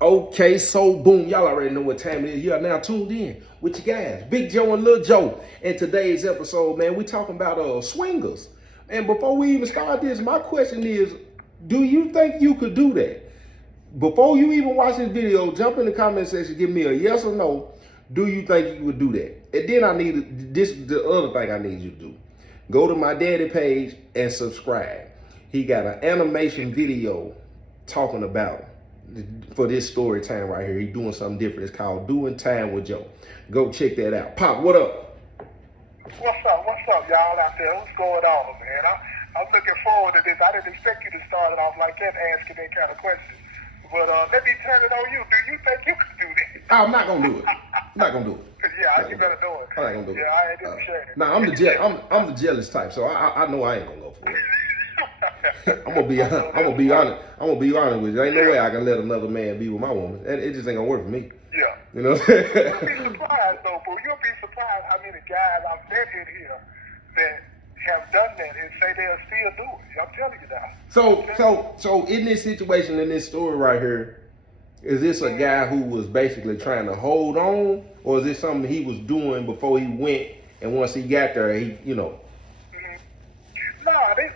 Okay, so boom, y'all already know what time it is. You are now tuned in with you guys, Big Joe and Lil Joe. In today's episode, man, we talking about swingers. And before we even start this, my question is, do you think you could do that? Before you even watch this video, jump in the comment section, give me a yes or no. Do you think you would do that? And then I need this. The other thing I need you to do: go to my daddy page and subscribe. He got an animation video talking about for this story time right here. He's doing something different. It's called Doing Time with Joe. Go check that out. Pop, what up? What's up, y'all out there? What's going on, man? I'm looking forward to this. I didn't expect you to start it off like that, asking that kind of question. But let me turn it on you. Do you think you could do this? I'm not gonna do it. I'm not gonna do it. Yeah, you better do it. I'm not gonna do it. Yeah, I ain't even sharing it. Nah, I'm the jealous type, so I know I ain't gonna go for it. I'm gonna be honest. I'm gonna be honest with you. Ain't no way I can let another man be with my woman. It just ain't gonna work for me. Yeah. You know. You'll be surprised though, boo. You'll be surprised how many guys I've met in here that have done that and say they'll still do it. I'm telling you that. So in this situation, in this story right here, is this a guy who was basically trying to hold on, or is this something he was doing before he went, and once he got there, he, you know? Nah, they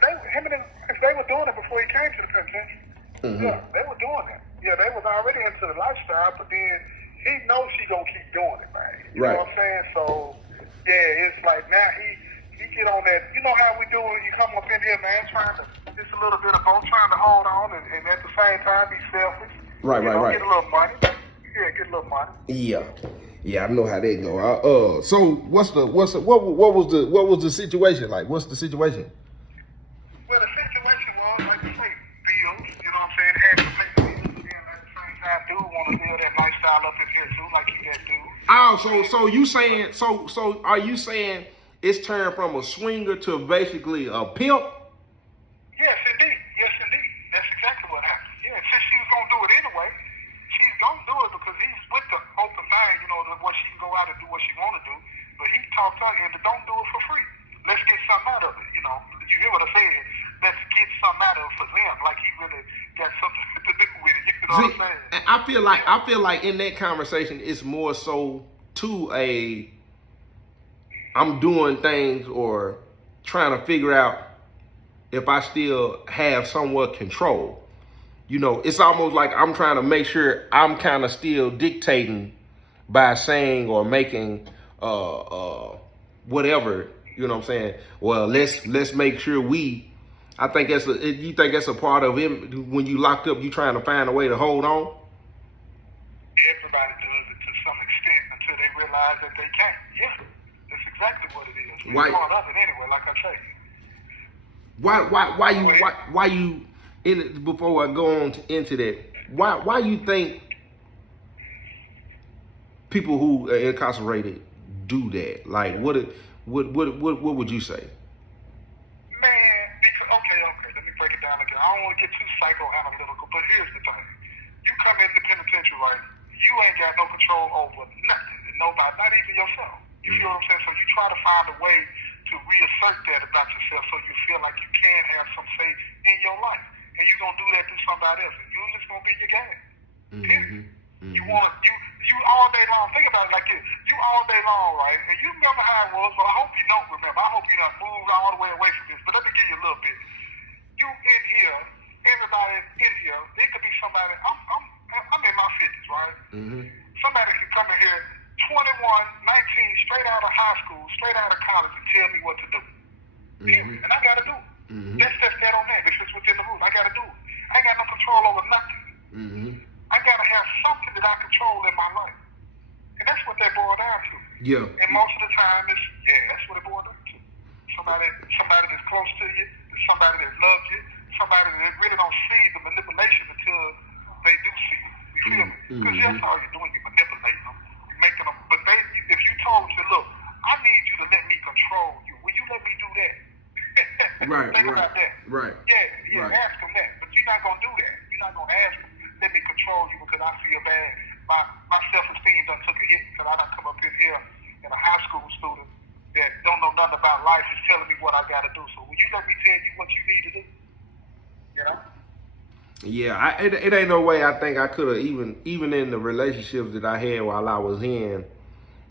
were doing it before he came to the penitentiary. Mm-hmm. Yeah, they were doing it. Yeah, they was already into the lifestyle, but then he knows she gonna keep doing it, man. You Right. know what I'm saying? So yeah, it's like now he get on that. You know how we do when you come up in here, man, trying to just a little bit of both, trying to hold on and at the same time be selfish. Right. Get a little money. Yeah, get a little money. Yeah, I know how they go. So what was the situation like? What's the situation? Well, the situation was, like I say, bills, you know what I'm saying? Had to pay the bills, and at the same time, dude want to live that lifestyle up in here too, like he got dude. Oh, so you saying so are you saying it's turned from a swinger to basically a pimp? Yes, indeed. That's exactly what happened. Yeah, since she was gonna do it anyway, she's gonna do it because he's with the open mind, you know, what she can go out and do what she wanna do. But he talked to her and don't do it for free. Let's get something out of it, you know. You hear what I said? Let's get something out of it for them, like he really got something to do with it. You know what I'm saying? I feel like in that conversation it's more so to a I'm doing things or trying to figure out if I still have somewhat control. You know, it's almost like I'm trying to make sure I'm kind of still dictating by saying or making whatever, you know what I'm saying? Well, let's make sure I think you think that's a part of him when you locked up, you trying to find a way to hold on? Everybody does it to some extent until they realize that they can't. Yeah, that's exactly what it is. It's part of it anyway, like I say. Why you before I go on into that, why you think people who are incarcerated do that? Like what would you say? Man, because, okay, let me break it down again. I don't want to get too psychoanalytical, but here's the thing. You come in the penitentiary, right? You ain't got no control over nothing, nobody, not even yourself. You feel what I'm saying? So you try to find a way to reassert that about yourself so you feel like you can have some say in your life. And you're going to do that through somebody else. And you're just going to be your game. Period. You all day long, think about it like this. You all day long, right? And you remember how it was, but I hope you don't remember. I hope you not moved all the way away from this. But let me give you a little bit. You in here, everybody in here, it could be somebody, I'm in my 50s, right? Somebody can come in here 21, 19, straight out of high school, straight out of college and tell me what to do. Period. And I got to do it. That's that on that. This is within the rules. I got to do it. I ain't got no control over nothing. I got to have something that I control in my life. And that's what that boils down to. Yeah. And most of the time, that's what it boils down to. Somebody that's close to you, somebody that loves you, somebody that really don't see the manipulation until they do see it. You feel me? Because that's all you're doing. You're manipulating them. You're making them. But if you told them, look, I need you to let me control you. Will you let me do that? Think about that. Right. Yeah. Right. Ask them that. But you're not going to do that. You're not going to ask them, let me control you because I feel bad. My self-esteem done took a hit because I done come up in here and a high school student that don't know nothing about life is telling me what I got to do. So will you let me tell you what you need to do? You know? Yeah, it ain't no way I think I could have even in the relationships that I had while I was in,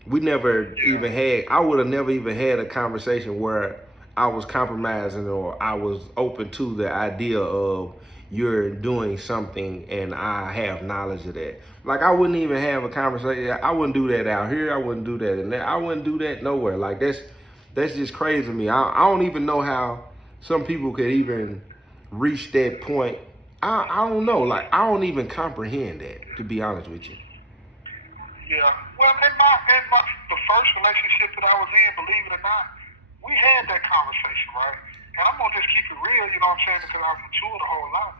we never Yeah. even had. I would have never even had a conversation where I was compromising or I was open to the idea of you're doing something and I have knowledge of that. Like I wouldn't even have a conversation. I wouldn't do that out here. I wouldn't do that in there. I wouldn't do that nowhere. Like that's just crazy to me. I don't even know how some people could even reach that point. I don't know. Like I don't even comprehend that, to be honest with you. Yeah. Well, in my the first relationship that I was in, believe it or not, we had that conversation, right? And I'm gonna just keep it real, you know what I'm saying? Because I've matured a whole lot.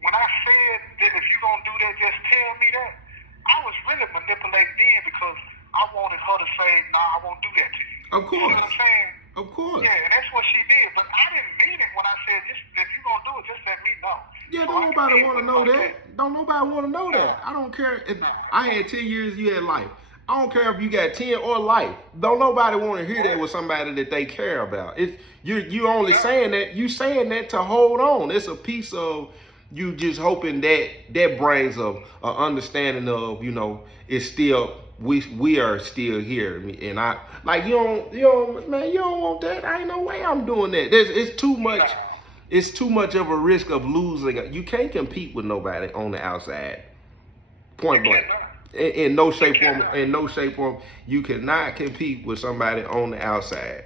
When I said that if you gonna do that, just tell me that. I was really manipulating then because I wanted her to say, "Nah, I won't do that to you." Of You see course. what I'm saying? Of course. Yeah, and that's what she did. But I didn't mean it when I said, "Just if you gonna do it, just let me know." Yeah, So don't I can nobody deal want to with it know like that. Don't nobody want to know that. I don't care if I had 10 years, you had life. I don't care if you got 10 or life. Don't nobody want to hear that with somebody that they care about. It's you only saying that to hold on. It's a piece of you just hoping that that brings a understanding of, it's still we are still here. And I like you don't man, you don't want that. I ain't no way I'm doing that. It's too much. It's too much of a risk of losing. You can't compete with nobody on the outside. Point blank. In no shape form. In no shape form, you cannot compete with somebody on the outside.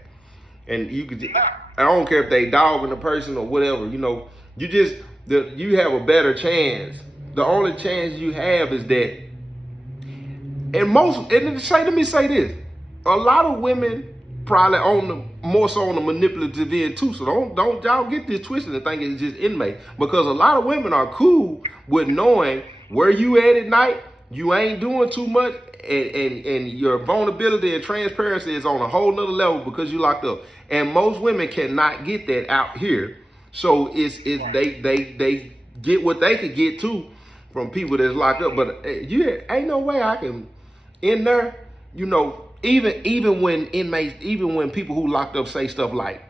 And you could. I don't care if they dogging the person or whatever. You have a better chance. The only chance you have is that. Let me say this. A lot of women probably on the more so on the manipulative end too. So don't y'all get this twisted and think it's just inmate. Because a lot of women are cool with knowing where you at night, you ain't doing too much, and your vulnerability and transparency is on a whole nother level because you locked up. And most women cannot get that out here. So they get what they could get too from people that's locked up. But ain't no way I can in there, even when inmates, even when people who locked up say stuff like,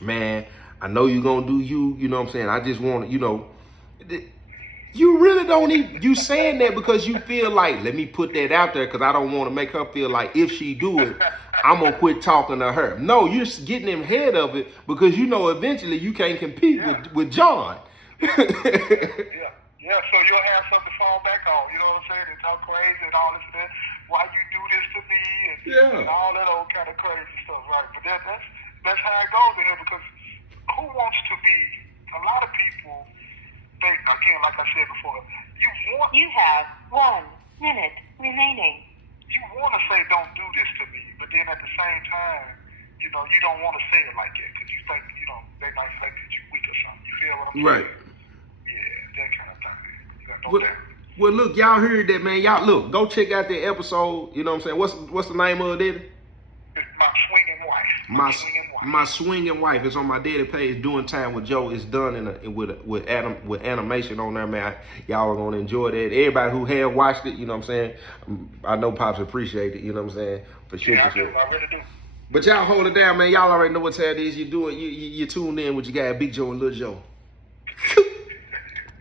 man, I know you're gonna do you know what I'm saying? I just want to, you really don't even, you saying that because you feel like, let me put that out there because I don't want to make her feel like if she do it, I'm gonna quit talking to her. No, you're getting in ahead of it because eventually you can't compete with John. Yeah, so you'll have something to fall back on, you know what I'm saying? And talk crazy and all this and that. Why you do this to me and all that old kind of crazy stuff, right? But that's how it goes in here because who wants to be, a lot of people, they, again, like I said before, you have 1 minute remaining. You want to say don't do this to me, but then at the same time, you don't want to say it like that because you think, they might think that you're weak or something. You feel what I'm saying? Right. That kind of thing. Well, look, y'all heard that, man. Y'all look, go check out the episode. You know what I'm saying? What's the name of it? My Swinging Wife. My Swinging Wife. It's on my daily page. Doing Time with Joe. It's done with animation on there, man. Y'all are gonna enjoy that. Everybody who have watched it, you know what I'm saying. I know Pops appreciate it. You know what I'm saying, for sure. Yeah, I really do. But y'all hold it down, man. Y'all already know what time it is. You tuned in with your guy Big Joe and Lil Joe.